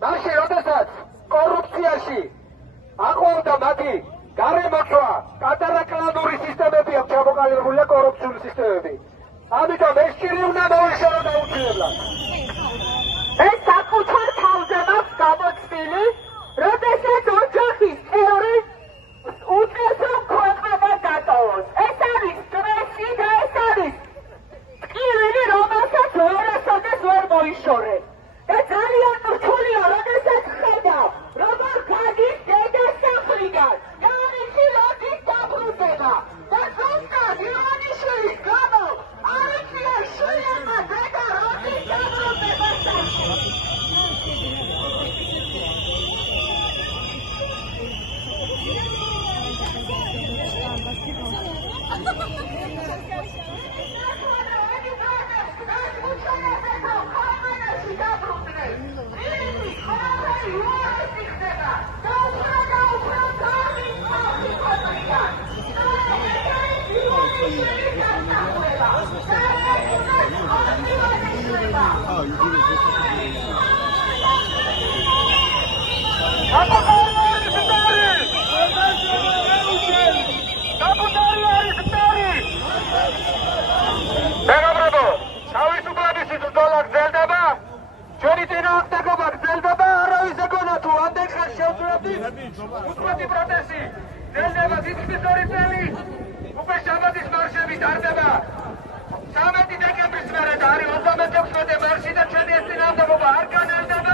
მაშინ როდესაც კორუფციაში აყვავდა მათი გარემოწვა, კატარაკლანური სისტემები აქვს ჩამოყალიბებული და კორუფციული სისტემები. ამიტომ ეს ჭირი უნდა მოიშალო დაუჩინებლად. ეს საკუთარ თავზე მაქვს გამოცდილი, როდესაც ოჯახის წევრი უწევს რომ ქვეყანა დატოვოს. ეს არის სტრესი და ეს არის ტკივილი, რომელსაც ვერასოდეს ვერ მოიშორებ. და ძალიან რთულია, როდესაც ხედავ, როგორ გადის დედა სახლიდან და არიცი როდის დაბრუნდება და ზუსტად ივანიშვილის გამო არიცია შვილებმა დედა როდის დაბრუნდება სახლში. უწყვეტი პროტესტი ძელდება თითქმის 2 წელი, უკვე შაბათის მარშები ტარდება 13 დეკემბრის მერე და არის 36 მარში და ჩვენი ეს წინააღმდეგობა არ განელდა.